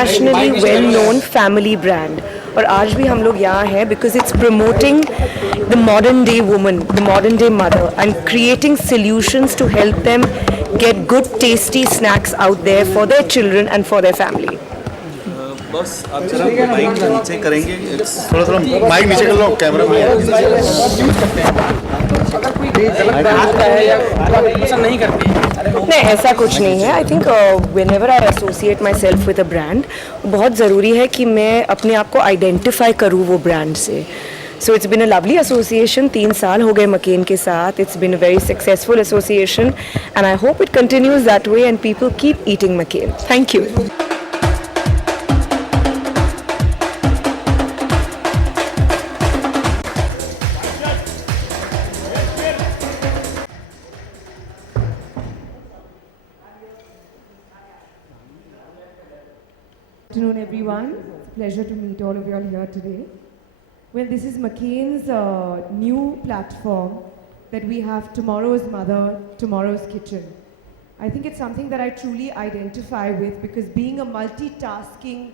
internationally well known family brand. और आज भी हम लोग यहाँ हैं because it's promoting the modern day woman, the modern day mother, and creating solutions to help them get good tasty snacks out there for their children and for their family. बस आप जरा माइक नीचे करेंगे, थोड़ा थोड़ा mic नीचे कर लो, camera में पसंद नहीं करती। नहीं, ऐसा कुछ नहीं है. I think when ever I associate my self with a brand, बहुत ज़रूरी है कि मैं अपने आप को आइडेंटिफाई करूँ वो ब्रांड से. So it's been a lovely association. 3 साल हो गए मकेन के साथ. It's been a very successful association and I hope it continues that way and people keep eating McCain. Thank you. Good afternoon, everyone. It's a pleasure to meet all of you all here today. Well, this is McCain's new platform that we have, Tomorrow's Mother, Tomorrow's Kitchen. I think it's something that I truly identify with because being a multitasking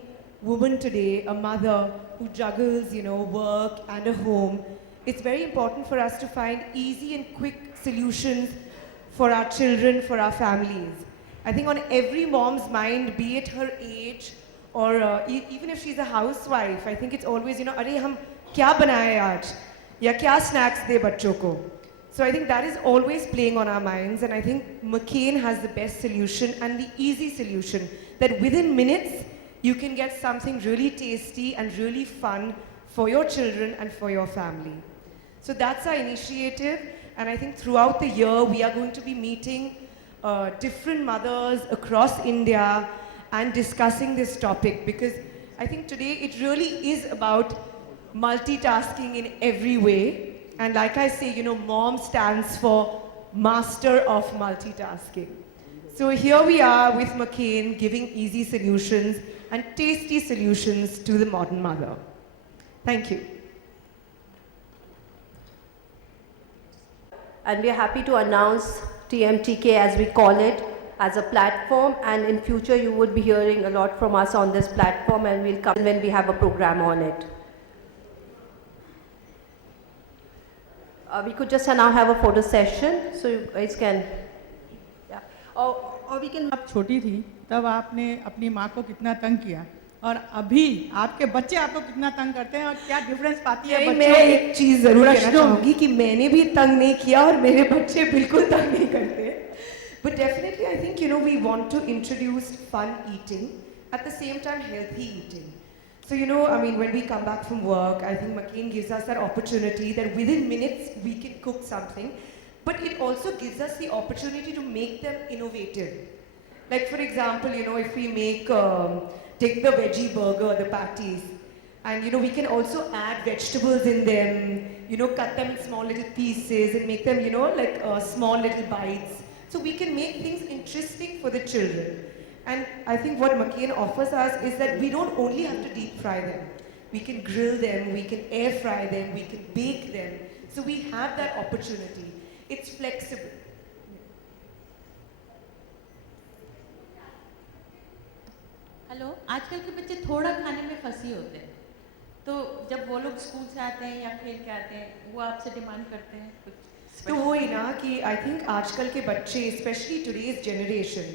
woman today, a mother who juggles, work and a home, it's very important for us to find easy and quick solutions for our children, for our families. I think on every mom's mind, be it her age, or even if she's a housewife, I think it's always, अरे हम क्या बनाए आज या क्या snacks दे बच्चों को. So I think that is always playing on our minds, and I think McCain has the best solution and the easy solution that within minutes you can get something really tasty and really fun for your children and for your family. So that's our initiative, and I think throughout the year we are going to be meeting different mothers across India and discussing this topic, because I think today it really is about multitasking in every way. And like I say, mom stands for master of multitasking. So here we are with McCain giving easy solutions and tasty solutions to the modern mother. Thank you. And we are happy to announce TMTK, as we call it, as a platform, and in future you would be hearing a lot from us on this platform, and we'll come when we have a program on it. We could just now have a photo session, so you guys can, और we can. आप छोटी थी तब आपने अपनी माँ को कितना तंग किया, और अभी आपके बच्चे आपको कितना तंग करते हैं, और क्या डिफरेंस पाती है बच्चों? मैं एक चीज़ ज़रूर कहना चाहूँगी कि मैंने भी तंग नहीं किया और मेरे बच्चे बिल्कुल तंग नहीं करते. But definitely, I think, we want to introduce fun eating, at the same time healthy eating. So, when we come back from work, I think McCain gives us that opportunity that within minutes we can cook something, but it also gives us the opportunity to make them innovative. Like, for example, if we make, take the veggie burger, the patties, and, we can also add vegetables in them, cut them in small little pieces and make them, like small little bites. So we can make things interesting for the children. And I think what McCain offers us is that we don't only have to deep fry them. We can grill them, we can air fry them, we can bake them. So we have that opportunity. It's flexible. Hello, आजकल के बच्चे थोड़ा खाने में फंसी होते हैं, तो जब वो लोग स्कूल से आते हैं या खेल के आते हैं, वो आपसे डिमांड करते हैं कुछ. तो वही ना कि आई थिंक आजकल के बच्चे, specially today's generation,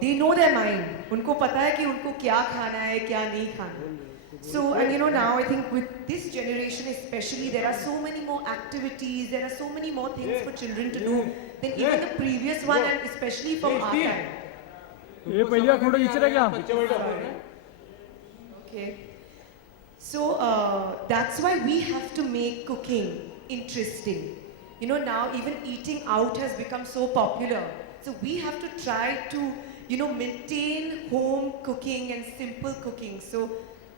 they know their mind. उनको पता है कि उनको क्या खाना है, क्या नहीं खाना. So, and now I think with this generation especially, there are so many more activities, there are so many more things for children to do than even the previous one, and especially from our time. Okay. So, that's why we have to make cooking interesting. Now even eating out has become so popular. So we have to try to, maintain home cooking and simple cooking. So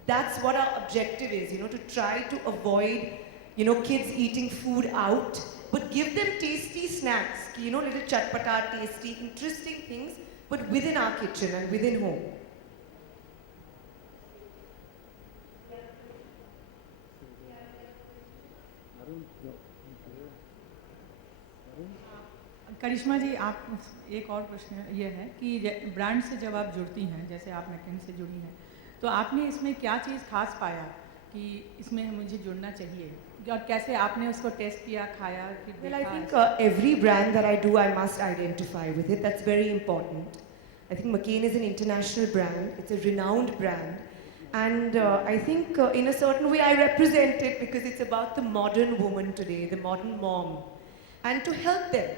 that's what our objective is, to try to avoid, kids eating food out, but give them tasty snacks, little chatpata, tasty, interesting things, but within our kitchen and within home. करिश्मा जी, आप एक और प्रश्न ये है कि brand से जब आप जुड़ती हैं, जैसे आप मैकिन से जुड़ी हैं, तो आपने इसमें क्या चीज़ खास पाया कि इसमें मुझे जुड़ना चाहिए, और कैसे आपने उसको टेस्ट किया, खाया, फिर Well, I देखा? think every brand that I do, I must identify with it. That's very important. I think McCain is an international brand. It's a renowned brand. And I think in a certain way I represent it because it's about the modern woman today, the modern mom, and to help them.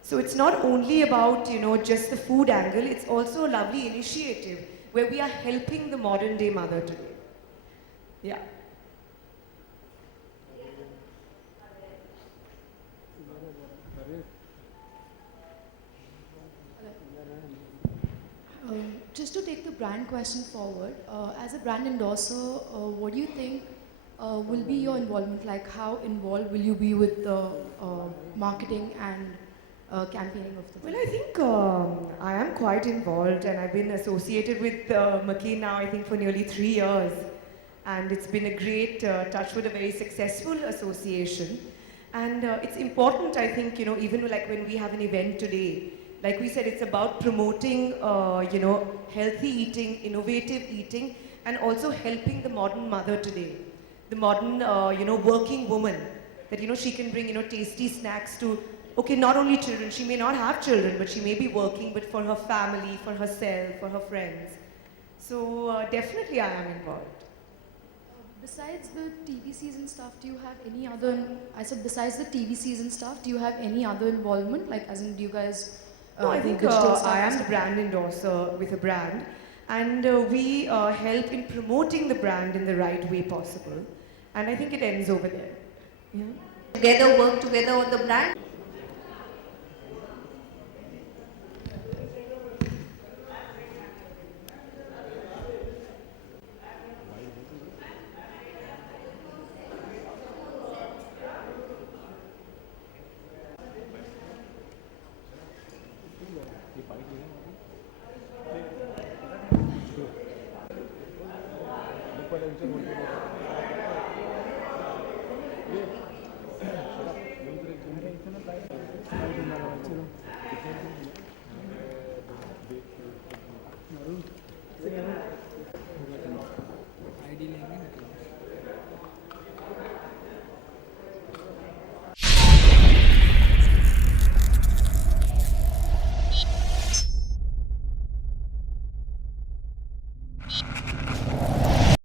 So it's not only about, you know, just the food angle, it's also a lovely initiative where we are helping the modern day mother today. Yeah. Just to take the brand question forward, as a brand endorser, what do you think will be your involvement? Like, how involved will you be with the marketing and campaigning of the brand? Well, I think I am quite involved, and I've been associated with McCain now, I think, for nearly 3 years. And it's been a great, touchwood, a very successful association. And it's important, I think, you know, even like when we have an event today, like we said, it's about promoting, you know, healthy eating, innovative eating, and also helping the modern mother today, the modern, you know, working woman, that, you know, she can bring, you know, tasty snacks to, okay, not only children, she may not have children, but she may be working, but for her family, for herself, for her friends. So definitely I am involved. Besides the TV season stuff, do you have any other? I said besides the TV season stuff, do you have any other involvement? Like, as in, do you guys? No, I do think digital stuff I and am the stuff? brand endorser with a brand, and we help in promoting the brand in the right way possible. And I think it ends over there. Yeah. Together, work together on the brand.